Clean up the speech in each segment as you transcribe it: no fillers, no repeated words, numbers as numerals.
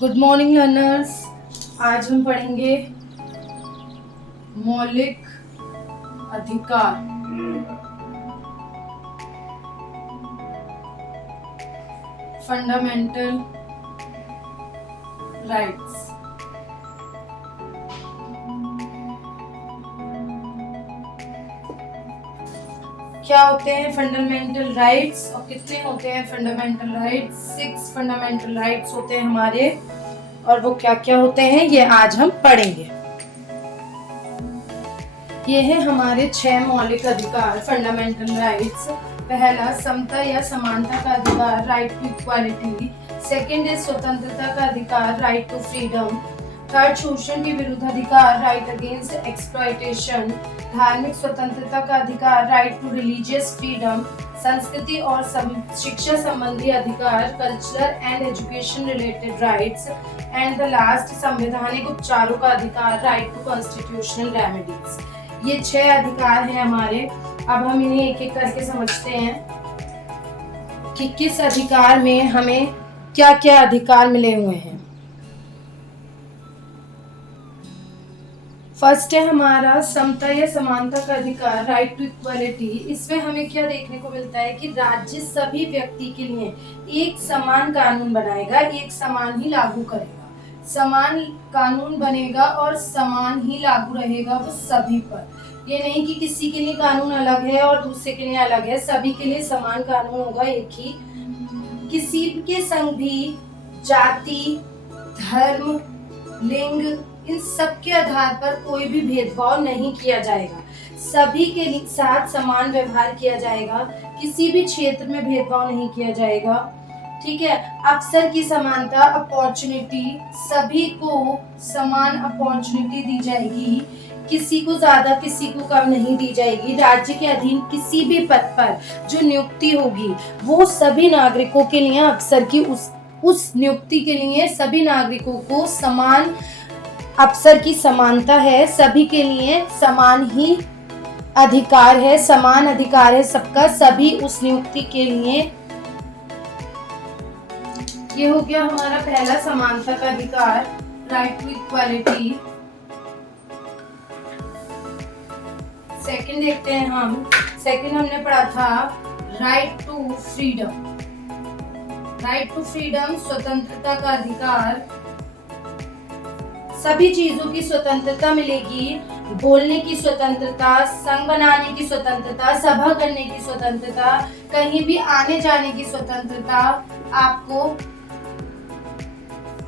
Good morning learners. आज हम पढ़ेंगे मौलिक अधिकार। Fundamental rights. क्या होते हैं फंडामेंटल राइट्स और कितने होते हैं फंडामेंटल राइट्स? 6 फंडामेंटल राइट्स होते हैं हमारे, और वो क्या क्या होते हैं ये आज हम पढ़ेंगे। ये है हमारे 6 मौलिक अधिकार, फंडामेंटल राइट्स। पहला, समता या समानता का अधिकार, right to equality. Second is स्वतंत्रता का अधिकार, राइट टू फ्रीडम। थर्ड, शोषण के विरुद्ध अधिकार, राइट अगेंस्ट एक्सप्लॉयटेशन। धार्मिक स्वतंत्रता का अधिकार, राइट टू रिलीजियस फ्रीडम। संस्कृति और शिक्षा संबंधी अधिकार, cultural and education related rights. And the last, संवैधानिक उपचारों का अधिकार, राइट टू कॉन्स्टिट्यूशनल रेमेडीज। ये 6 अधिकार हैं हमारे। अब हम इन्हें एक एक करके समझते हैं कि किस अधिकार में हमें क्या क्या अधिकार मिले हुए हैं। फर्स्ट है हमारा समता या समानता का अधिकार, राइट टू इक्वालिटी। इसमें हमें क्या देखने को मिलता है कि राज्य सभी व्यक्ति के लिए एक समान कानून बनाएगा, एक समान ही लागू करेगा। समान कानून बनेगा और समान ही लागू रहेगा वो सभी पर। ये नहीं कि किसी के लिए कानून अलग है और दूसरे के लिए अलग है, सभी के लिए समान कानून होगा, एक ही। किसी के संग भी जाति, धर्म, लिंग, इन सब के आधार पर कोई भी भेदभाव नहीं किया जाएगा। सभी के साथ समान व्यवहार किया जाएगा, किसी भी क्षेत्र में भेदभाव नहीं किया जाएगा। ठीक है। अवसर की समानता, अपॉर्चुनिटी, सभी को समान अपॉर्चुनिटी दी जाएगी, किसी को ज्यादा किसी को कम नहीं दी जाएगी। राज्य के अधीन किसी भी पद पर जो नियुक्ति होगी वो सभी नागरिकों के लिए अवसर की उस नियुक्ति के लिए सभी नागरिकों को समान अवसर की समानता है, सभी के लिए समान ही अधिकार है, समान अधिकार है सबका, सभी उस नियुक्ति के लिए। ये हो गया हमारा पहला समानता का अधिकार, राइट टू इक्वालिटी। सेकंड देखते हैं हम। सेकंड हमने पढ़ा था right to freedom. Right to freedom, स्वतंत्रता का अधिकार। सभी चीजों की स्वतंत्रता मिलेगी, बोलने की स्वतंत्रता, संघ बनाने की स्वतंत्रता, सभा करने की स्वतंत्रता, कहीं भी आने जाने की स्वतंत्रता, आपको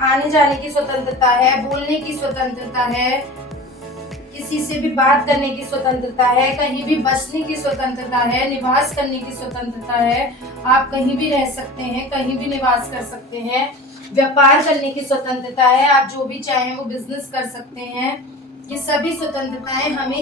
आने जाने की स्वतंत्रता है, बोलने की स्वतंत्रता है, किसी से भी बात करने की स्वतंत्रता है, कहीं भी बसने की स्वतंत्रता है, निवास करने की स्वतंत्रता है, आप कहीं भी रह सकते हैं, कहीं भी निवास कर सकते हैं। व्यापार करने की स्वतंत्रता है, आप जो भी चाहें वो बिजनेस कर सकते हैं। ये सभी स्वतंत्रताएं हमें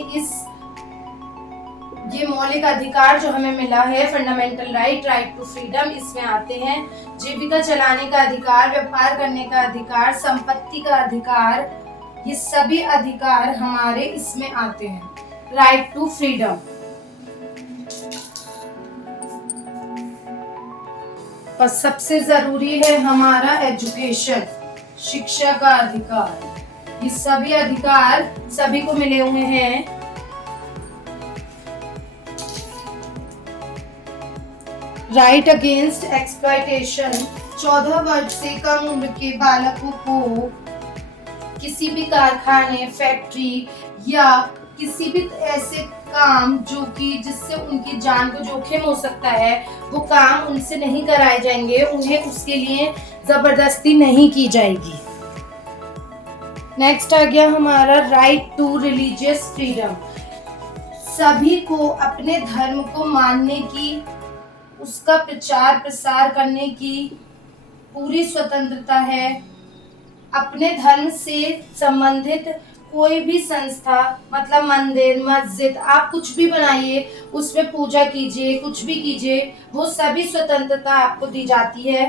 ये मौलिक अधिकार जो हमें मिला है, fundamental right, right to freedom, इसमें आते हैं। जीविका चलाने का अधिकार, व्यापार करने का अधिकार, संपत्ति का अधिकार, ये सभी अधिकार हमारे इसमें आते हैं, राइट टू फ्रीडम। और सबसे जरूरी है हमारा एजुकेशन, शिक्षा का अधिकार। ये सभी अधिकार सभी को मिले हुए हैं। राइट अगेंस्ट एक्सप्लॉयटेशन, 14 वर्ष से कम उम्र के बालकों को किसी भी कारखाने, फैक्ट्री या किसी भी ऐसे काम जो कि जिससे उनकी जान को जोखिम हो सकता है, वो काम उनसे नहीं कराए जाएंगे, उन्हें उसके लिए जबरदस्ती नहीं की जाएगी। नेक्स्ट आ गया हमारा राइट टू रिलीजियस फ्रीडम। सभी को अपने धर्म को मानने की, उसका प्रचार प्रसार करने की पूरी स्वतंत्रता है। अपने धर्म से संबंधित कोई भी संस्था, मतलब मंदिर, मस्जिद, आप कुछ भी बनाइए, उसमें पूजा कीजिए, कुछ भी कीजिए, वो सभी स्वतंत्रता आपको दी जाती है।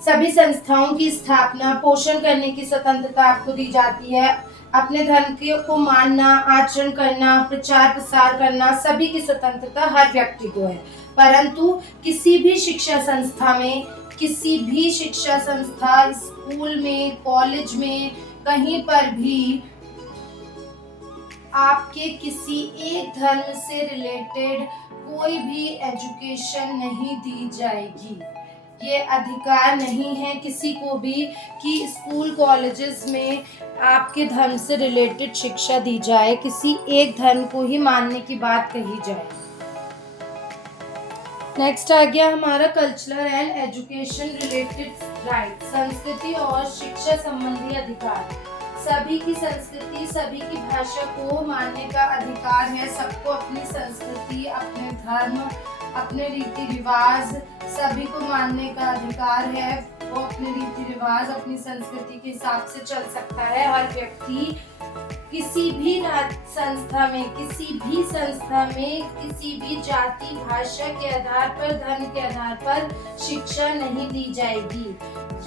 सभी संस्थाओं की स्थापना, पोषण करने की स्वतंत्रता आपको दी जाती है। अपने धर्म को मानना, आचरण करना, प्रचार प्रसार करना, सभी की स्वतंत्रता हर व्यक्ति को है। परंतु किसी भी शिक्षा संस्था में किसी भी शिक्षा संस्था, स्कूल में, कॉलेज में, कहीं पर भी आपके किसी एक धर्म से रिलेटेड कोई भी एजुकेशन नहीं दी जाएगी। ये अधिकार नहीं है किसी को भी कि स्कूल कॉलेजेस में आपके धर्म से रिलेटेड शिक्षा दी जाए, किसी एक धर्म को ही मानने की बात कही जाए। नेक्स्ट आ गया हमारा cultural and education related right, संस्कृति और शिक्षा संबंधी अधिकार। सभी की संस्कृति, सभी की भाषा को मानने का अधिकार है। सबको अपनी संस्कृति, अपने धर्म, अपने रीति रिवाज सभी को मानने का अधिकार है। वो अपने रीति रिवाज, अपनी संस्कृति के हिसाब से चल सकता है। हर व्यक्ति किसी भी संस्था में, किसी भी जाति, भाषा के आधार पर, धर्म के आधार पर शिक्षा नहीं दी जाएगी।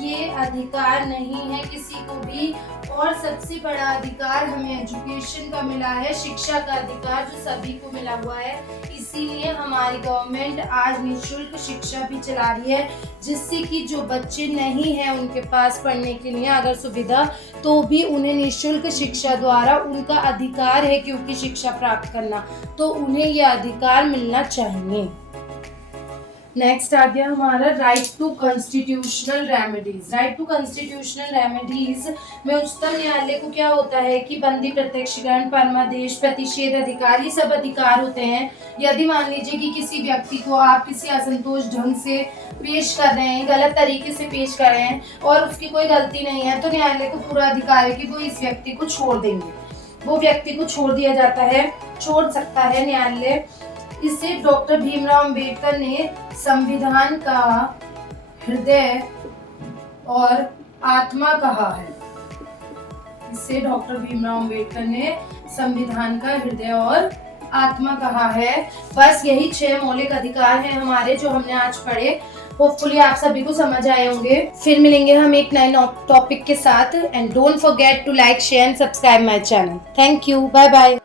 ये अधिकार नहीं है किसी को भी। और सबसे बड़ा अधिकार हमें एजुकेशन का मिला है, शिक्षा का अधिकार जो सभी को मिला हुआ है। इसीलिए हमारी गवर्नमेंट आज निःशुल्क शिक्षा भी चला रही है, जिससे कि जो बच्चे नहीं हैं उनके पास पढ़ने के लिए अगर सुविधा, तो भी उन्हें निःशुल्क शिक्षा द्वारा, उनका अधिकार है क्योंकि शिक्षा प्राप्त करना, तो उन्हें यह अधिकार मिलना चाहिए। नेक्स्ट आ गया हमारा right to constitutional remedies. Right to constitutional remedies में उच्चतम न्यायालय को क्या होता है कि बंदी, प्रत्यक्षीकरण, परमादेश, प्रतिषेध अधिकार, ये सब अधिकार होते हैं। यदि मान लीजिए कि किसी व्यक्ति को आप किसी असंतोष ढंग से पेश कर रहे हैं, गलत तरीके से पेश कर रहे हैं और उसकी कोई गलती नहीं है, तो न्यायालय को पूरा अधिकार है कि वो इस व्यक्ति को छोड़ देंगे। वो व्यक्ति को छोड़ दिया जाता है, छोड़ सकता है न्यायालय। इसे डॉक्टर भीमराव अंबेडकर ने संविधान का हृदय और आत्मा कहा है। इसे डॉक्टर भीमराव अंबेडकर ने संविधान का हृदय और आत्मा कहा है। बस यही 6 मौलिक अधिकार हैं हमारे जो हमने आज पढ़े। होपफुली आप सभी को समझ आए होंगे। फिर मिलेंगे हम एक नए टॉपिक के साथ। And don't forget to like, share and subscribe my channel. Thank you, bye bye.